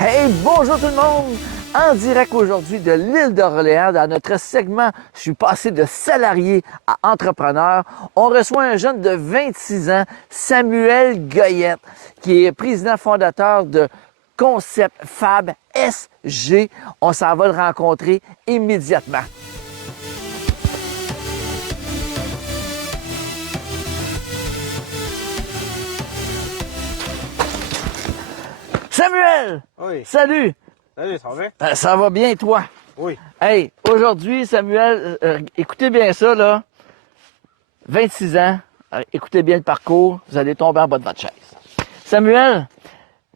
Hey, bonjour tout le monde! En direct aujourd'hui de l'île d'Orléans, dans notre segment « Je suis passé de salarié à entrepreneur », on reçoit un jeune de 26 ans, Samuel Goyette, qui est président fondateur de Concept Fab SG. On s'en va le rencontrer immédiatement. Samuel! Oui. Salut! Salut, ça va bien? Ça va bien, toi? Oui. Hey, aujourd'hui, Samuel, écoutez bien ça, là. 26 ans, écoutez bien le parcours, vous allez tomber en bas de votre chaise. Samuel,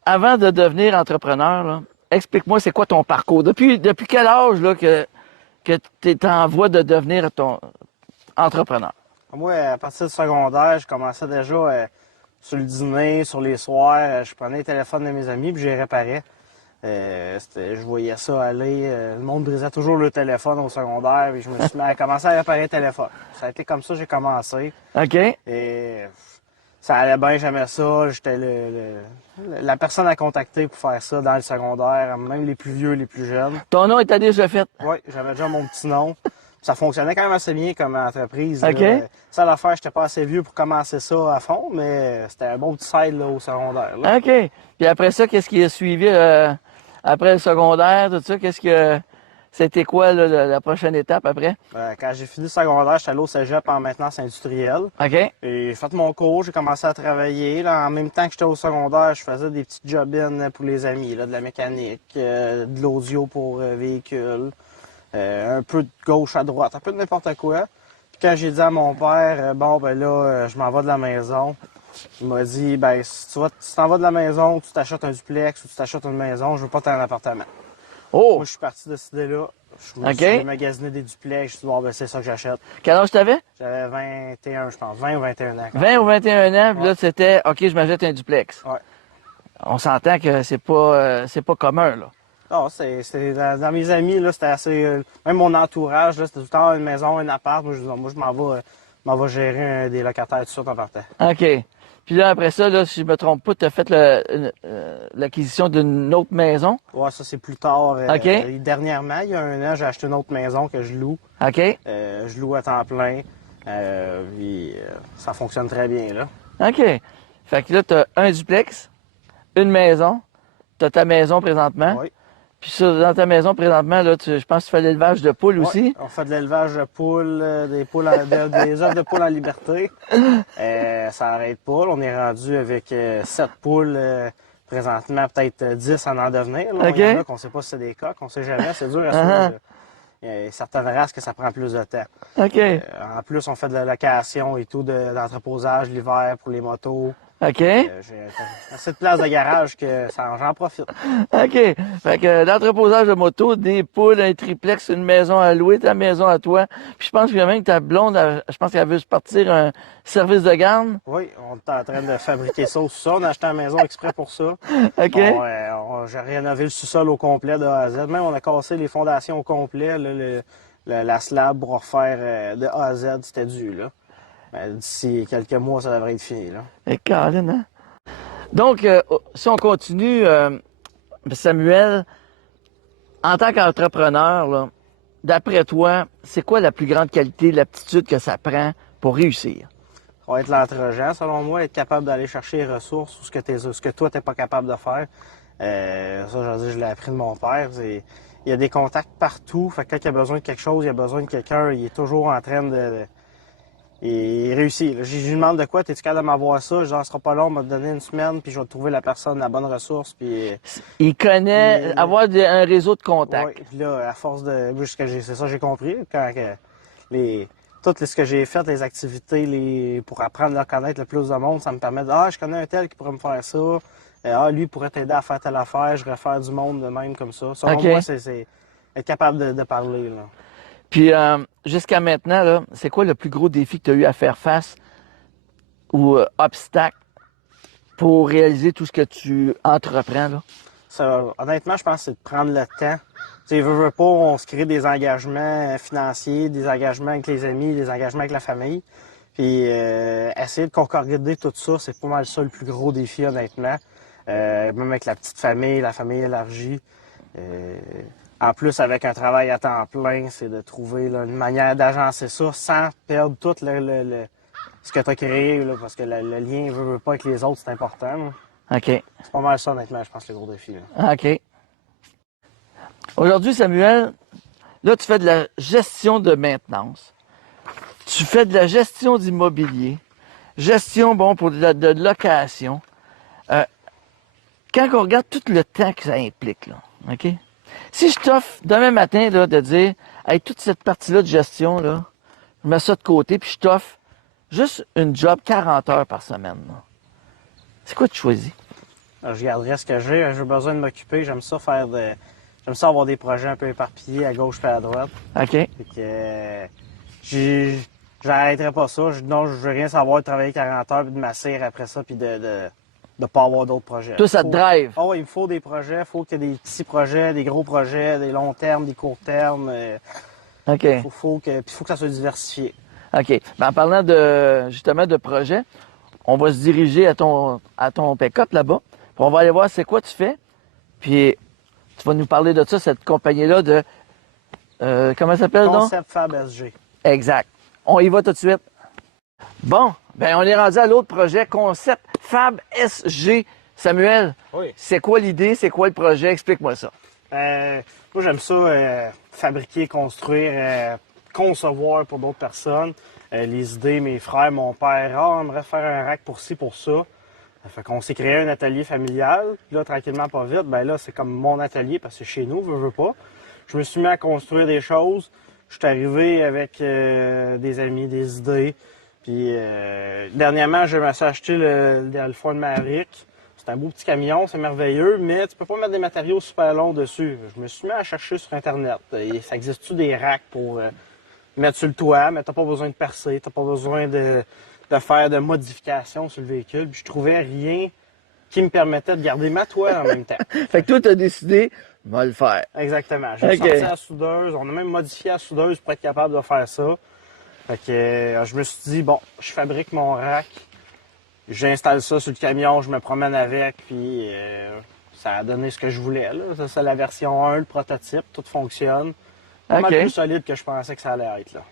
avant de devenir entrepreneur, là, explique-moi c'est quoi ton parcours. Depuis quel âge là, que tu es en voie de devenir ton entrepreneur? Moi, à partir du secondaire, je commençais déjà sur le dîner, sur les soirs. Je prenais le téléphone de mes amis puis je les réparais. Je voyais ça aller. Le monde brisait toujours le téléphone au secondaire. Puis je me suis mis à commencer à réparer le téléphone. Ça a été comme ça que j'ai commencé. OK. Et ça allait bien, j'aimais ça. J'étais la personne à contacter pour faire ça dans le secondaire, même les plus vieux, les plus jeunes. Ton nom était déjà fait. Oui, j'avais déjà mon petit nom. Ça fonctionnait quand même assez bien comme entreprise. OK. Ça, l'affaire, j'étais pas assez vieux pour commencer ça à fond, mais c'était un bon petit side là, au secondaire. Là. OK. Puis après ça, qu'est-ce qui a suivi après le secondaire, tout ça? C'était quoi là, la prochaine étape après? Quand j'ai fini le secondaire, j'étais allé au cégep en maintenance industrielle. OK. Et j'ai fait mon cours, j'ai commencé à travailler. Là, en même temps que j'étais au secondaire, je faisais des petites job-ins pour les amis, là, de la mécanique, de l'audio pour véhicules. Un peu de gauche à droite, un peu de n'importe quoi. Puis quand j'ai dit à mon père, je m'en vais de la maison, il m'a dit, ben, si tu t'en vas de la maison, tu t'achètes un duplex ou tu t'achètes une maison, je veux pas t'en appartement. Oh! Moi, je suis parti de cette idée-là. Je me OK. suis magasiné des duplex, je me suis dit, c'est ça que j'achète. Quel âge t'avais? J'avais 21, je pense, 20 ou 21 ans. 20 ou 21 ans, puis Ouais. là, c'était, OK, je m'achète un duplex. Ouais. On s'entend que c'est pas commun, là. Non, dans mes amis, là, c'était assez. Même mon entourage, là, c'était tout le temps une maison, un appart. Moi, je m'en vais gérer des locataires tout de suite en partant. OK. Puis là, après ça, là, si je me trompe pas, tu as fait l'acquisition d'une autre maison. Ouais, ça, c'est plus tard. OK. Dernièrement, il y a un an, j'ai acheté une autre maison que je loue. OK. Je loue à temps plein. Ça fonctionne très bien, là. OK. Fait que là, tu as un duplex, une maison, tu as ta maison présentement. Oui. Puis ça, dans ta maison présentement, là, je pense que tu fais l'élevage de poules aussi. On fait de l'élevage de poules, des œufs de poules en liberté. Ça arrête pas. Là, on est rendu avec 7 poules présentement, peut-être 10 en devenir. Là. OK. Il y en a qu'on sait pas si c'est des coqs, on sait jamais. C'est dur à suivre. Il y a certaines races que ça prend plus de temps. OK. En plus, on fait de la location et tout, d'entreposage l'hiver pour les motos. OK. J'ai assez de place de garage que j'en profite. OK. Fait que l'entreposage de moto, des poules, un triplex, une maison à louer, ta maison à toi. Puis je pense que même que ta blonde, je pense qu'elle veut se partir un service de garde. Oui, on est en train de fabriquer ça au sous-sol. On a acheté la maison exprès pour ça. OK. J'ai rénové le sous-sol au complet de A à Z. Même on a cassé les fondations au complet. Là, la slab pour refaire de A à Z, c'était dû. Là. D'ici quelques mois, ça devrait être fini. Là. Et Caroline, hein? Donc, si on continue, Samuel, en tant qu'entrepreneur, là, d'après toi, c'est quoi la plus grande qualité, l'aptitude que ça prend pour réussir? Ça va être l'entre-gens, selon moi, être capable d'aller chercher les ressources ou ce que toi, tu n'es pas capable de faire. Je l'ai appris de mon père. Il y a des contacts partout. Fait que quand il a besoin de quelque chose, il a besoin de quelqu'un, il est toujours en train il réussit. Là. Je lui demande de quoi, t'es-tu capable de m'avoir ça? Je dis, ça sera pas long, on va te donner une semaine, puis je vais te trouver la personne, la bonne ressource. Puis, Il connaît, avoir un réseau de contacts. Oui, puis là, à force de. C'est ça que j'ai compris. Quand tout ce que j'ai fait, les activités, pour apprendre à connaître le plus de monde, ça me permet de je connais un tel qui pourrait me faire ça. Lui pourrait t'aider à faire telle affaire, je réfère du monde de même comme ça. Selon moi, c'est être capable de parler. Là. Puis, jusqu'à maintenant, là, c'est quoi le plus gros défi que tu as eu à faire face ou obstacle pour réaliser tout ce que tu entreprends? Là? Honnêtement, je pense que c'est de prendre le temps. Tu sais, veux pas, on se crée des engagements financiers, des engagements avec les amis, des engagements avec la famille. Puis, essayer de concorder tout ça, c'est pas mal ça le plus gros défi, honnêtement. même avec la petite famille, la famille élargie. En plus, avec un travail à temps plein, c'est de trouver là, une manière d'agencer ça sans perdre tout ce que tu as créé, là, parce que le lien veut pas avec les autres, c'est important. Là. OK. C'est pas mal ça, honnêtement, je pense, le gros défi. Là. OK. Aujourd'hui, Samuel, là, tu fais de la gestion de maintenance. Tu fais de la gestion d'immobilier. Gestion, bon, pour de location. Quand on regarde tout le temps que ça implique, là, OK? Si je t'offre demain matin là, de dire, hey, toute cette partie-là de gestion, là, je mets ça de côté, puis je t'offre juste une job 40 heures par semaine. là. C'est quoi tu choisis? Alors, je garderai ce que j'ai besoin de m'occuper, j'aime ça j'aime ça avoir des projets un peu éparpillés à gauche et à droite. OK. Fait que j'arrêterai pas ça. Non, je veux rien savoir de travailler 40 heures puis de m'asseoir après ça puis de pas avoir d'autres projets. Toi, ça te drive. Oh, il me faut des projets, il faut qu'il y ait des petits projets, des gros projets, des longs termes, des courts termes. OK. Faut que ça soit diversifié. OK. Ben, en parlant justement de projet, on va se diriger à ton pick-up là-bas. Puis on va aller voir c'est quoi tu fais. Puis tu vas nous parler de ça, cette compagnie-là de... comment ça s'appelle donc? Concept Fab SG. Exact. On y va tout de suite. Bon, ben on est rendu à l'autre projet, Concept Fab SG. Samuel, Oui. c'est quoi l'idée? C'est quoi le projet? Explique-moi ça. Moi, j'aime ça, fabriquer, construire, concevoir pour d'autres personnes. Les idées, mes frères, mon père, on aimerait faire un rack pour ci, pour ça. Fait qu'on s'est créé un atelier familial. Puis là, tranquillement, pas vite, ben là, c'est comme mon atelier parce que chez nous, veux pas. Je me suis mis à construire des choses. Je suis arrivé avec des amis, des idées. Puis dernièrement, je me suis acheté le Ford Maverick. C'est un beau petit camion, c'est merveilleux, mais tu peux pas mettre des matériaux super longs dessus. Je me suis mis à chercher sur Internet. Ça existe-tu des racks pour mettre sur le toit, mais t'as pas besoin de percer, t'as pas besoin de faire de modifications sur le véhicule. Puis je trouvais rien qui me permettait de garder ma toile en même temps. Fait que toi, tu as décidé, on va le faire. Exactement. J'ai sorti la soudeuse. On a même modifié la soudeuse pour être capable de faire ça. Fait que je me suis dit, bon, je fabrique mon rack. J'installe ça sur le camion, je me promène avec, puis ça a donné ce que je voulais. Là. Ça, c'est la version 1, le prototype, tout fonctionne. Pas mal plus solide que je pensais que ça allait être. Là.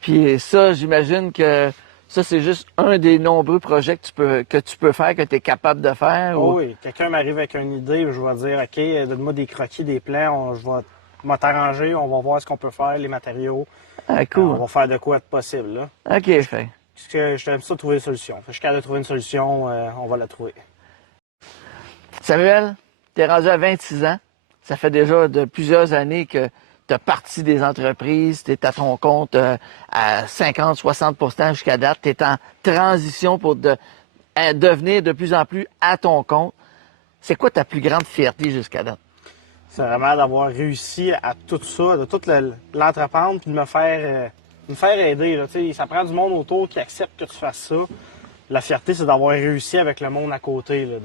Puis ça, j'imagine que ça, c'est juste un des nombreux projets que tu peux faire, que tu es capable de faire. Oh, ou... oui, quelqu'un m'arrive avec une idée, je vais dire, OK, donne-moi des croquis, des plans, je vais t'arranger, on va voir ce qu'on peut faire, les matériaux. Ah, cool. On va faire de quoi de possible. Là. OK, fait. Parce que j'aime ça trouver une solution. Je suis capable de trouver une solution, on va la trouver. Samuel, tu es rendu à 26 ans. Ça fait déjà de plusieurs années que tu as parti des entreprises, tu es à ton compte à 50-60% jusqu'à date. Tu es en transition pour devenir de plus en plus à ton compte. C'est quoi ta plus grande fierté jusqu'à date? C'est vraiment d'avoir réussi à tout ça, de tout l'entreprendre, puis de me faire aider. Là. Ça prend du monde autour qui accepte que tu fasses ça. La fierté, c'est d'avoir réussi avec le monde à côté, là,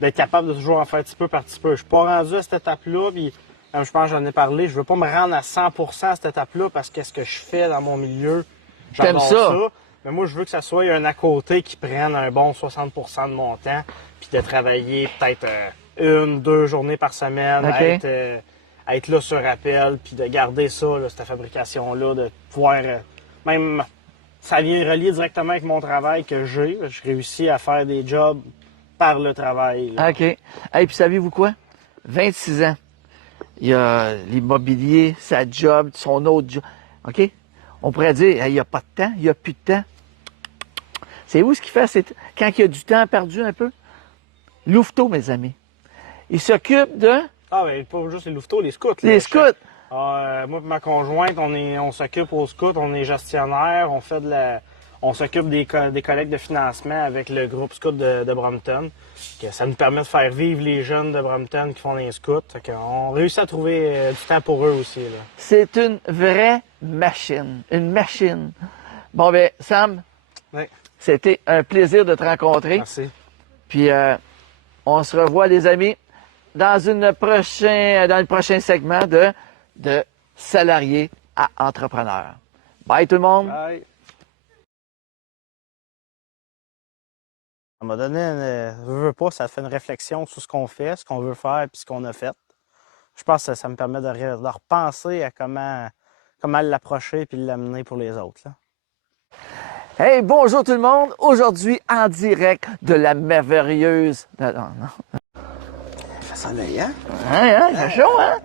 d'être capable de toujours en faire petit peu par petit peu. Je suis pas rendu à cette étape-là, puis comme je pense que j'en ai parlé, je veux pas me rendre à 100% à cette étape-là parce que ce que je fais dans mon milieu, j'adore ça. Mais moi, je veux que ça soit un à côté qui prenne un bon 60% de mon temps, puis de travailler peut-être 1-2 journées par semaine, être là sur appel, puis de garder ça, là, cette fabrication-là, de pouvoir même ça vient relier directement avec mon travail que j'ai. Je réussis à faire des jobs par le travail. Là. OK. Et puis savez-vous quoi? 26 ans. Il y a l'immobilier, sa job, son autre job. OK? On pourrait dire, il n'y a pas de temps, il n'y a plus de temps. C'est où ce qu'il fait? C'est quand il y a du temps perdu un peu? Louveteau, mes amis. Il s'occupe de... Ah, mais pas juste les louveteaux, les scouts. Les scouts! Moi et ma conjointe, on s'occupe aux scouts, on est gestionnaire, on s'occupe des collectes de financement avec le groupe scout de Brompton. Ça nous permet de faire vivre les jeunes de Brompton qui font les scouts. On réussit à trouver du temps pour eux aussi. Là. C'est une vraie machine. Une machine. Bon, ben, Sam, c'était un plaisir de te rencontrer. Merci. Puis, on se revoit, les amis, dans le prochain segment de salarié à entrepreneur. Bye tout le monde! Bye! Ça m'a donné, veux pas, ça fait une réflexion sur ce qu'on fait, ce qu'on veut faire, puis ce qu'on a fait. Je pense que ça me permet de repenser à comment l'approcher puis l'amener pour les autres, là. Hey, bonjour tout le monde! Aujourd'hui, en direct de la merveilleuse... Non, non. Ça fait soleil, hein? Hein, hein, c'est chaud, hein?